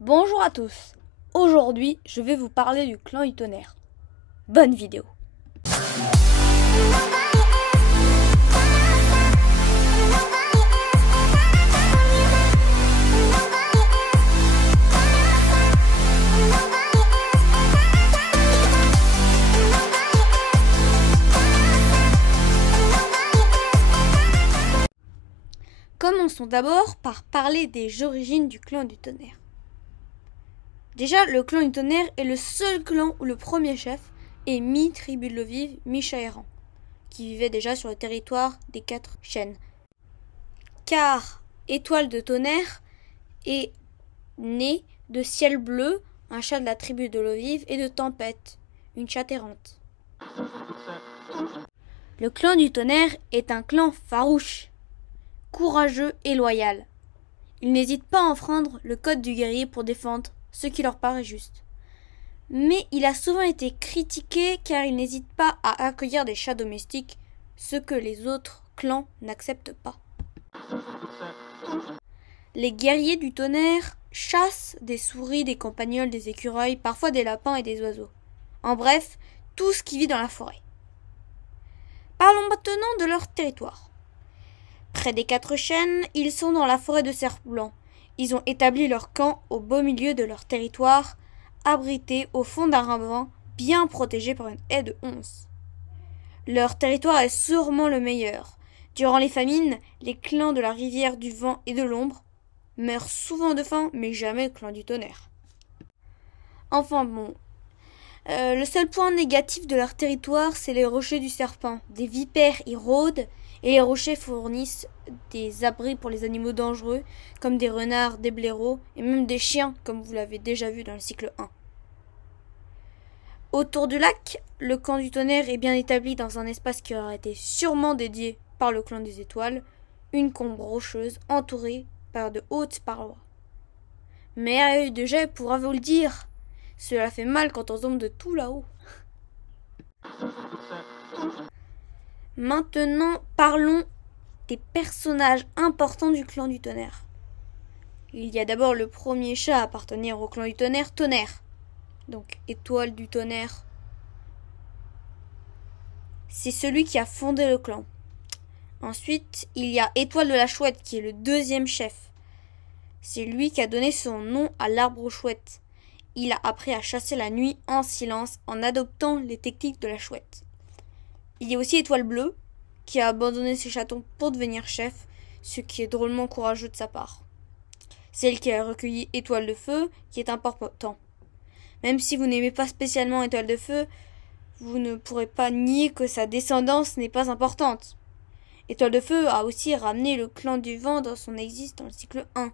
Bonjour à tous. Aujourd'hui, je vais vous parler du clan du tonnerre. Bonne vidéo. Commençons d'abord par parler des origines du clan du tonnerre. Déjà, le clan du tonnerre est le seul clan où le premier chef est mi-tribu de l'eau vive, mi-Chaéran, qui vivait déjà sur le territoire des 4 chênes. Car Étoile de tonnerre est né de Ciel bleu, un chat de la tribu de l'eau vive, et de Tempête, une chatte errante. Le clan du tonnerre est un clan farouche, courageux et loyal. Ils n'hésitent pas à enfreindre le code du guerrier pour défendre ce qui leur paraît juste. Mais il a souvent été critiqué car il n'hésite pas à accueillir des chats domestiques, ce que les autres clans n'acceptent pas. Les guerriers du tonnerre chassent des souris, des campagnols, des écureuils, parfois des lapins et des oiseaux. En bref, tout ce qui vit dans la forêt. Parlons maintenant de leur territoire. Près des 4 chênes, ils sont dans la forêt de cerfs blancs. Ils ont établi leur camp au beau milieu de leur territoire, abrités au fond d'un ravin, bien protégé par une haie de 11. Leur territoire est sûrement le meilleur. Durant les famines, les clans de la rivière du vent et de l'ombre meurent souvent de faim, mais jamais le clan du tonnerre. Enfin bon, le seul point négatif de leur territoire, c'est les rochers du serpent. Des vipères y rôdent, et les rochers fournissent des abris pour les animaux dangereux, comme des renards, des blaireaux, et même des chiens, comme vous l'avez déjà vu dans le cycle 1. Autour du lac, le clan du tonnerre est bien établi dans un espace qui aurait été sûrement dédié par le clan des étoiles, une combe rocheuse entourée par de hautes parois. Mais à œil de jet pourra vous le dire, cela fait mal quand on tombe de tout là-haut. Maintenant, parlons des personnages importants du clan du tonnerre. Il y a d'abord le premier chat à appartenir au clan du tonnerre, Tonnerre. Donc, Étoile du tonnerre. C'est celui qui a fondé le clan. Ensuite, il y a Étoile de la chouette, qui est le deuxième chef. C'est lui qui a donné son nom à l'arbre aux chouettes. Il a appris à chasser la nuit en silence en adoptant les techniques de la chouette. Il y a aussi Étoile bleue, qui a abandonné ses chatons pour devenir chef, ce qui est drôlement courageux de sa part. Celle qui a recueilli Étoile de feu, qui est important. Même si vous n'aimez pas spécialement Étoile de feu, vous ne pourrez pas nier que sa descendance n'est pas importante. Étoile de feu a aussi ramené le clan du vent dans son existence dans le cycle 1.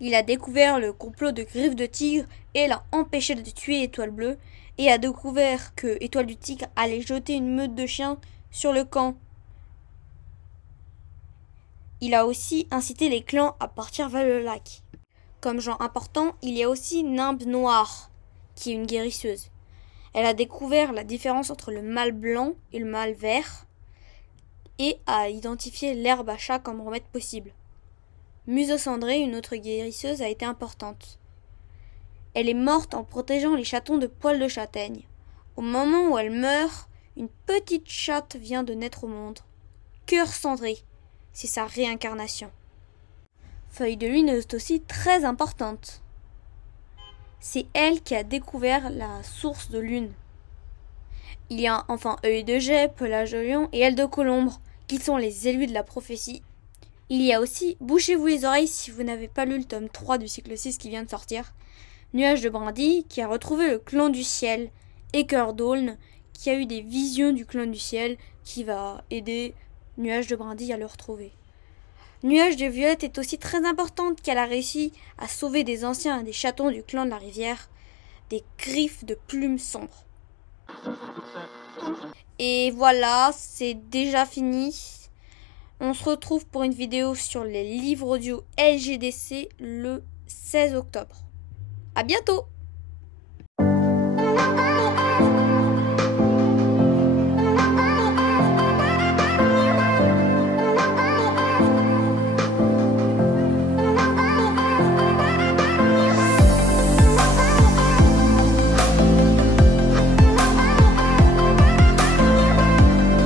Il a découvert le complot de Griffe de Tigre et l'a empêché de tuer Étoile bleue, et a découvert que Étoile du Tigre allait jeter une meute de chiens sur le camp. Il a aussi incité les clans à partir vers le lac. Comme gens importants, il y a aussi Nimbe Noire, qui est une guérisseuse. Elle a découvert la différence entre le mâle blanc et le mâle vert, et a identifié l'herbe à chat comme remède possible. Museau Cendré, une autre guérisseuse, a été importante. Elle est morte en protégeant les chatons de poils de châtaigne. Au moment où elle meurt, une petite chatte vient de naître au monde. Cœur cendré, c'est sa réincarnation. Feuille de lune est aussi très importante. C'est elle qui a découvert la source de lune. Il y a enfin œil de jet, pelage de lion et aile de colombre, qui sont les élus de la prophétie. Il y a aussi, bouchez-vous les oreilles si vous n'avez pas lu le tome 3 du cycle 6 qui vient de sortir, Nuage de Brindille, qui a retrouvé le clan du ciel, et Cœur d'Aulne, qui a eu des visions du clan du ciel, qui va aider Nuage de Brindille à le retrouver. Nuage de Violette est aussi très importante, car elle a réussi à sauver des anciens et des chatons du clan de la rivière, des griffes de plumes sombres. Et voilà, c'est déjà fini. On se retrouve pour une vidéo sur les livres audio LGDC le 16 octobre. À bientôt!